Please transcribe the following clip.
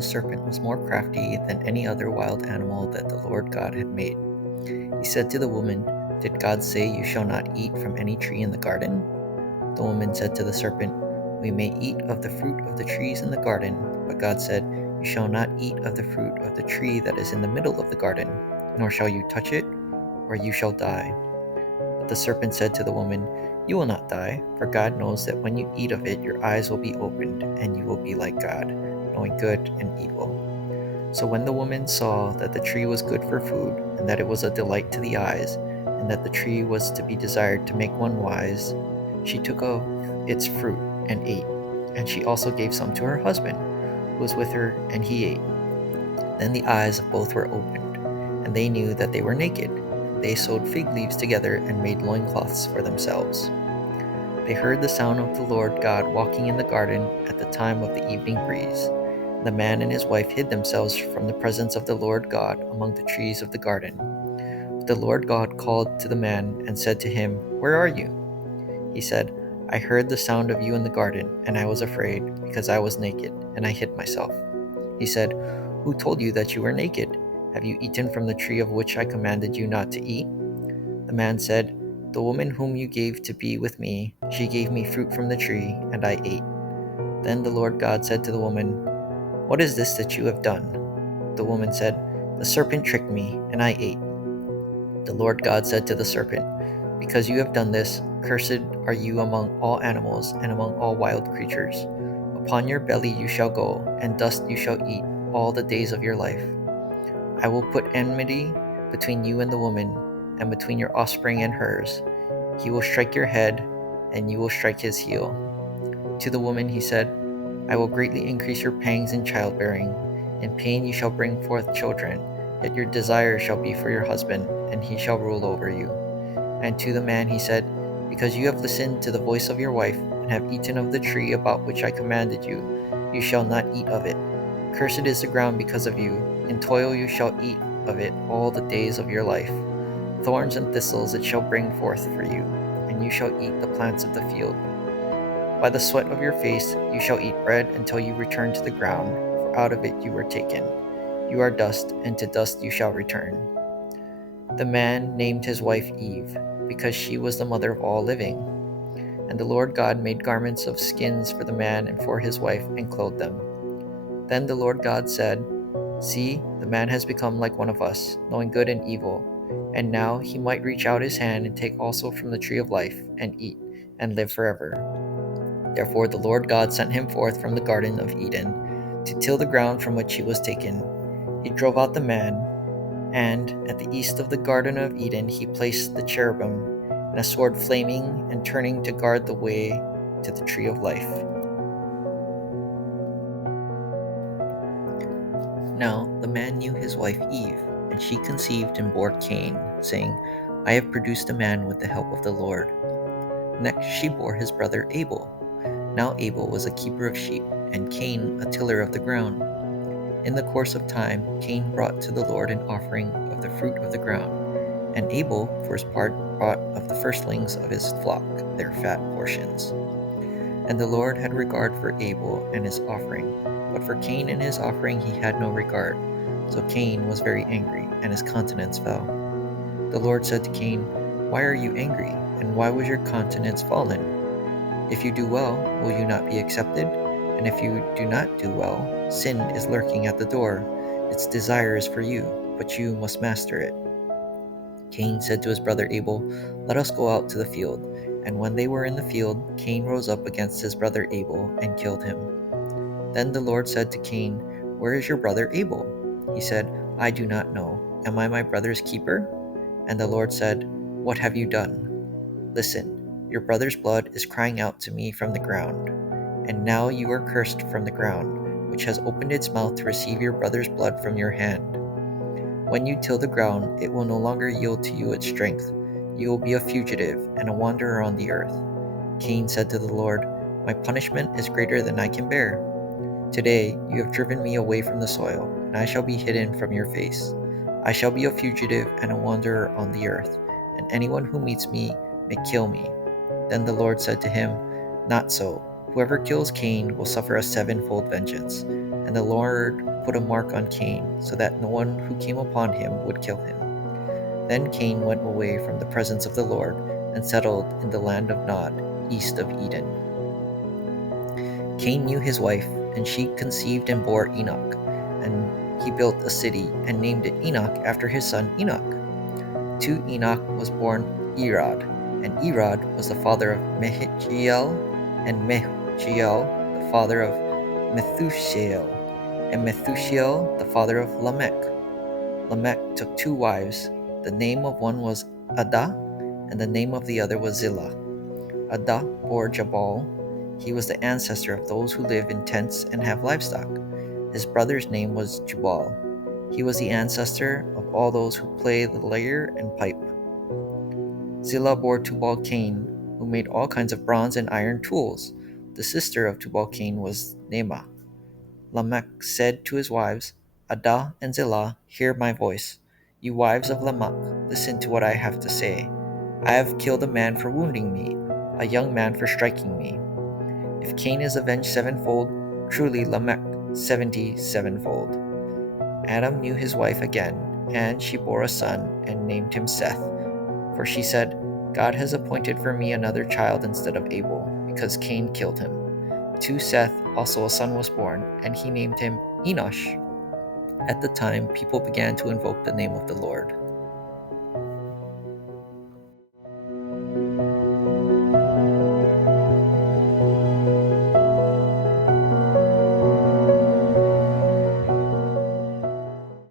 the serpent was more crafty than any other wild animal that the Lord God had made. He said to the woman, "Did God say you shall not eat from any tree in the garden?" The woman said to the serpent, "We may eat of the fruit of the trees in the garden, but God said, You shall not eat of the fruit of the tree that is in the middle of the garden, nor shall you touch it, or you shall die." But the serpent said to the woman, "You will not die, for God knows that when you eat of it, your eyes will be opened, and you will be like God, knowing good and evil." So when the woman saw that the tree was good for food, and that it was a delight to the eyes, and that the tree was to be desired to make one wise, she took of its fruit and ate. And she also gave some to her husband, who was with her, and he ate. Then the eyes of both were opened, and they knew that they were naked. They sewed fig leaves together and made loincloths for themselves. They heard the sound of the Lord God walking in the garden at the time of the evening breeze. The man and his wife hid themselves from the presence of the Lord God among the trees of the garden. But the Lord God called to the man and said to him, "Where are you?" He said, "I heard the sound of you in the garden, and I was afraid, because I was naked, and I hid myself." He said, "Who told you that you were naked? Have you eaten from the tree of which I commanded you not to eat?" The man said, "The woman whom you gave to be with me, she gave me fruit from the tree, and I ate." Then the Lord God said to the woman, "What is this that you have done?" The woman said, "The serpent tricked me, and I ate." The Lord God said to the serpent, "Because you have done this, cursed are you among all animals and among all wild creatures. Upon your belly you shall go, and dust you shall eat all the days of your life. I will put enmity between you and the woman, and between your offspring and hers. He will strike your head, and you will strike his heel." To the woman he said, "I will greatly increase your pangs in childbearing. In pain you shall bring forth children, yet your desire shall be for your husband, and he shall rule over you." And to the man he said, "Because you have listened to the voice of your wife, and have eaten of the tree about which I commanded you, you shall not eat of it. Cursed is the ground because of you. In toil you shall eat of it all the days of your life. Thorns and thistles it shall bring forth for you, and you shall eat the plants of the field. By the sweat of your face you shall eat bread until you return to the ground, for out of it you were taken. You are dust, and to dust you shall return." The man named his wife Eve, because she was the mother of all living. And the Lord God made garments of skins for the man and for his wife, and clothed them. Then the Lord God said, "See, the man has become like one of us, knowing good and evil. And now he might reach out his hand and take also from the tree of life, and eat, and live forever." Therefore the Lord God sent him forth from the Garden of Eden to till the ground from which he was taken. He drove out the man, and at the east of the Garden of Eden he placed the cherubim, and a sword flaming and turning to guard the way to the tree of life. Now the man knew his wife Eve, and she conceived and bore Cain, saying, "I have produced a man with the help of the Lord." Next she bore his brother Abel. Now Abel was a keeper of sheep, and Cain a tiller of the ground. In the course of time, Cain brought to the Lord an offering of the fruit of the ground, and Abel, for his part, brought of the firstlings of his flock, their fat portions. And the Lord had regard for Abel and his offering, but for Cain and his offering he had no regard. So Cain was very angry, and his countenance fell. The Lord said to Cain, "Why are you angry, and why was your countenance fallen? If you do well, will you not be accepted? And if you do not do well, sin is lurking at the door. Its desire is for you, but you must master it." Cain said to his brother Abel, "Let us go out to the field." And when they were in the field, Cain rose up against his brother Abel and killed him. Then the Lord said to Cain, "Where is your brother Abel?" He said, "I do not know. Am I my brother's keeper?" And the Lord said, "What have you done? Listen, your brother's blood is crying out to me from the ground. And now you are cursed from the ground, which has opened its mouth to receive your brother's blood from your hand. When you till the ground, it will no longer yield to you its strength. You will be a fugitive and a wanderer on the earth." Cain said to the Lord, "My punishment is greater than I can bear. Today you have driven me away from the soil, and I shall be hidden from your face. I shall be a fugitive and a wanderer on the earth, and anyone who meets me may kill me." Then the Lord said to him, "Not so. Whoever kills Cain will suffer a sevenfold vengeance. And the Lord put a mark on Cain, so that no one who came upon him would kill him. Then Cain went away from the presence of the Lord and settled in the land of Nod, east of Eden. Cain knew his wife, and she conceived and bore Enoch. And he built a city and named it Enoch after his son Enoch. To Enoch was born Irad, and Irad was the father of Mehujael, and Mehujael the father of Methushael, and Methushael the father of Lamech. Lamech took two wives. The name of one was Adah, and the name of the other was Zillah. Adah bore Jabal. He was the ancestor of those who live in tents and have livestock. His brother's name was Jubal. He was the ancestor of all those who play the lyre and pipe. Zillah bore Tubal-Cain, who made all kinds of bronze and iron tools. The sister of Tubal-Cain was Naamah. Lamech said to his wives, Adah and Zillah, hear my voice. You wives of Lamech, listen to what I have to say. I have killed a man for wounding me, a young man for striking me. If Cain is avenged sevenfold, truly Lamech 77-fold. Adam knew his wife again, and she bore a son and named him Seth. For she said, God has appointed for me another child instead of Abel, because Cain killed him. To Seth also a son was born, and he named him Enosh. At the time, people began to invoke the name of the Lord.